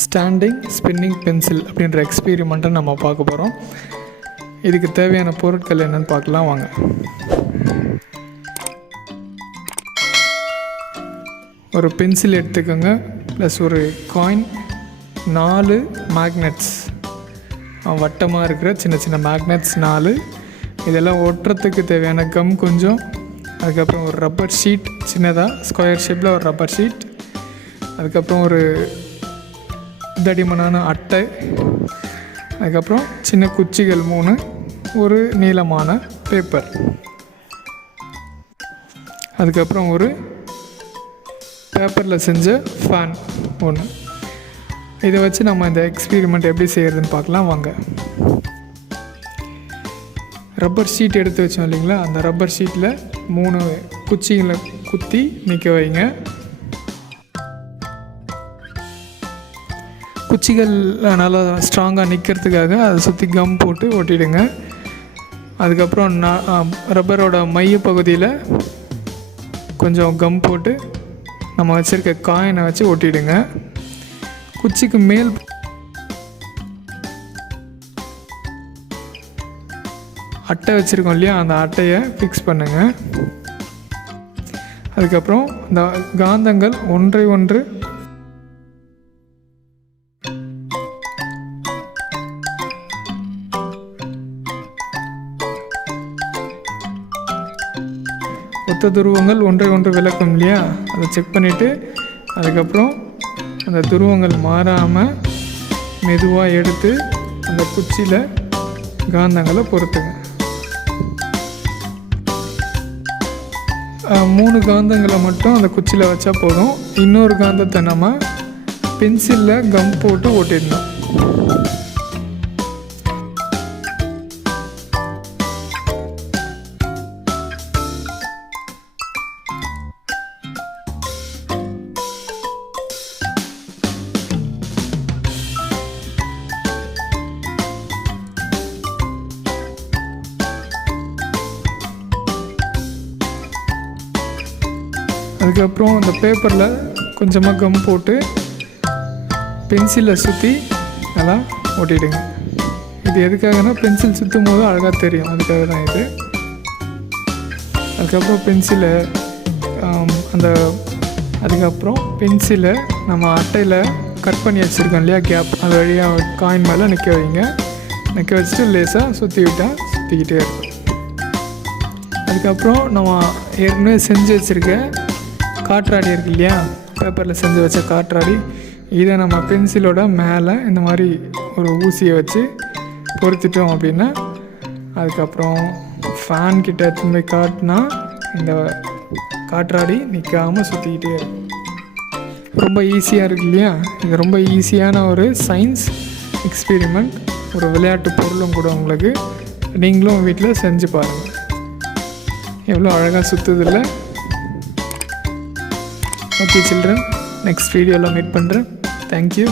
Standing spinning pencil அப்படின்ற எக்ஸ்பெரிமெண்ட்டை நம்ம பார்க்க போகிறோம். இதுக்கு தேவையான பொருட்கள் என்னென்னு பார்க்கலாம் வாங்க. ஒரு பென்சில் எடுத்துக்கோங்க, ப்ளஸ் ஒரு காயின், 4 மேக்னெட்ஸ், வட்டமாக இருக்கிற சின்ன சின்ன மேக்னெட்ஸ் 4, இதெல்லாம் ஒட்டுறதுக்கு தேவையான கம் கொஞ்சம், அதுக்கப்புறம் ஒரு ரப்பர் ஷீட் சின்னதாக ஸ்கொயர் ஷேப்பில் ஒரு ரப்பர் ஷீட், அதுக்கப்புறம் ஒரு தடிமனான அட்டை, அதுக்கப்புறம் சின்ன குச்சிகள் 3, ஒரு நீளமான பேப்பர், அதுக்கப்புறம் ஒரு பேப்பரில் செஞ்ச ஃபேன் 1. இதை வச்சு நம்ம இந்த எக்ஸ்பெரிமெண்ட் எப்படி செய்கிறதுன்னு பார்க்கலாம் வாங்க. ரப்பர் ஷீட் எடுத்து வச்சோம் இல்லைங்களா, அந்த ரப்பர் ஷீட்டில் 3 குச்சிகளை குத்தி நிற்க வைங்க. குச்சிகள் நல்லா ஸ்ட்ராங்காக நிற்கிறதுக்காக அதை சுற்றி கம் போட்டு ஒட்டிடுங்க. அதுக்கப்புறம் ரப்பரோட மைய பகுதியில் கொஞ்சம் கம் போட்டு நம்ம வச்சுருக்க காயினை வச்சு ஒட்டிடுங்க. குச்சிக்கு மேல் அட்டை வச்சுருக்கோம் இல்லையா, அந்த அட்டையை ஃபிக்ஸ் பண்ணுங்கள். அதுக்கப்புறம் இந்த காந்தங்கள் ஒன்றை ஒன்று ஒத்த துருவங்கள் ஒன்றை ஒன்று விளக்கும் இல்லையா, அதை செக் பண்ணிவிட்டு அதுக்கப்புறம் அந்த துருவங்கள் மாறாமல் மெதுவாக எடுத்து அந்த குச்சியில் காந்தங்களை பொருத்துங்க. 3 காந்தங்களை மட்டும் அந்த குச்சியில் வச்சா போதும். இன்னொரு காந்தத்தை நம்ம பென்சிலில் கம் போட்டு ஒட்டிடணும். அதுக்கப்புறம் அந்த பேப்பரில் கொஞ்சமாக கம் போட்டு பென்சிலை சுற்றி நல்லா ஒட்டிடுங்க. இது எதுக்காகனா பென்சில் சுற்றும் போது அழகாக தெரியும், அதுக்காக தான் இது. அதுக்கப்புறம் பென்சிலை நம்ம அட்டையில் கட் பண்ணி வச்சுருக்கோம் இல்லையா கேப், அது வழியாக காயின் மேலே நிற்க வைங்க. நிற்க வச்சுட்டு லேசாக சுற்றி விட்டால் சுற்றிக்கிட்டே இருக்கும். அதுக்கப்புறம் நம்ம ஏற்கனவே செஞ்சு வச்சுருக்க காற்றாடி இருக்கு இல்லையா, பேப்பரில் செஞ்சு வச்ச காற்றாடி, இதை நம்ம பென்சிலோட மேலே இந்த மாதிரி ஒரு ஊசியை வச்சு பொருத்திட்டோம் அப்படின்னா அதுக்கப்புறம் ஃபேன் கிட்ட எடுத்துன்னு போய் காட்டினா இந்த காற்றாடி நிற்காமல் சுற்றிக்கிட்டே இருக்கும். ரொம்ப ஈஸியாக இருக்கு இல்லையா. இது ரொம்ப ஈஸியான ஒரு சயின்ஸ் எக்ஸ்பெரிமெண்ட், ஒரு விளையாட்டு பொருளும் கூட. உங்களுக்கு நீங்களும் வீட்டில் செஞ்சு பாருங்கள். எவ்வளோ அழகாக சுற்றுதில்லை. ஓகே சில்ட்ரன், நெக்ஸ்ட் வீடியோவில் மீட் பண்ணுறேன். தேங்க்யூ.